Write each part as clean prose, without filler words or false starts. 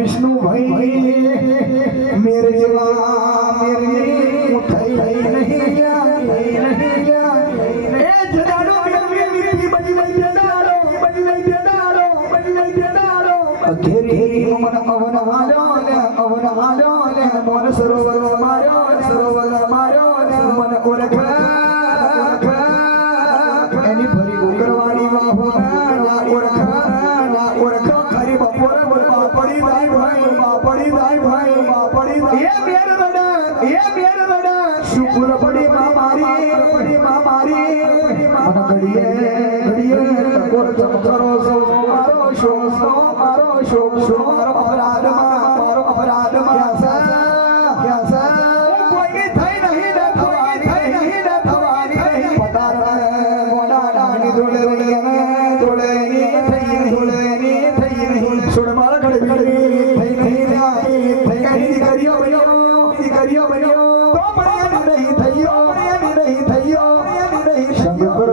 विष्णु भाई मेरे जीवा मेरे उठाई नहीं गया ए जडाड़ो मेरी बड़ी डालो घेरी मन अवन हालो मन सरोवर मारो मन ओरख एनी भरी उकरवाड़ी वाहोना ओरख खरी बपोर पड़ी दाई भाई ये मेरे रड़ा शुक्र पड़ी मां मारी मन घड़िए कोर चमकरो सो मारो शो मारो अपराध क्या सा कोई थई नहीं थवानी पता मोड़ा डानी धोले नहीं सुन मारा खड़े करियो भैया तो बढ़िया नहीं थइयो शंकर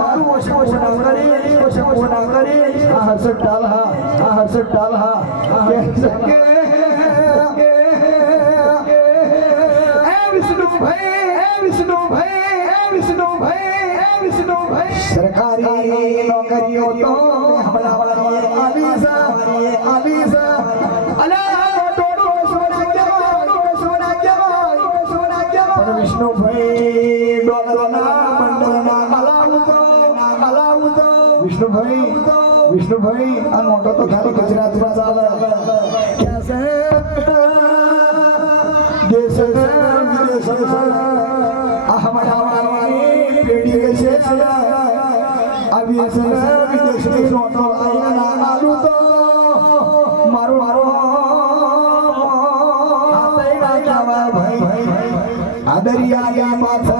मारू ओशा करे हर्ष डाला विष्णु भाई सरकारी नौकरियों तो हमला आलीसा विष्णु भाई डोलना मंडलना हलावतो विष्णु भाई આ મોટો તો ખાલી ગુજરાતમાં ચાલે कैसे देश विदेश हमारी पेड़ी से अभी विदेश तो आलू तो मारो भाई आदरिया माथा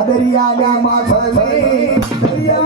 आदरिया माथा दरिया